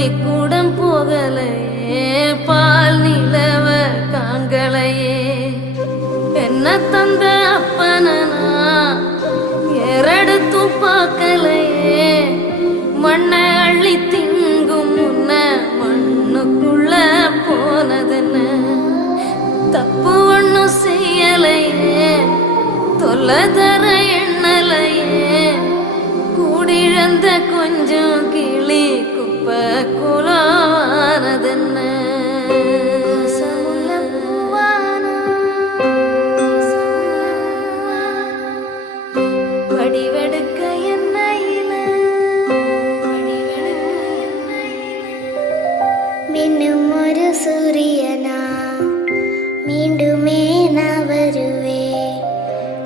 பள்ளிக்கூடம் போகலையே, பால் நிலவ காண்களையே. என்ன தந்த அப்பனா ஏறெடுத்தும் பார்க்கலையே, மண்ணை அள்ளி திங்கும் முன்ன மண்ணுக்குள்ள போனதுன்னு. தப்பு ஒன்னும் செய்யலையே, தொல்லை தர எண்ணலையே, கூடிழந்த கொஞ்சம் கிளி குப்பை குலமானதுன்னு.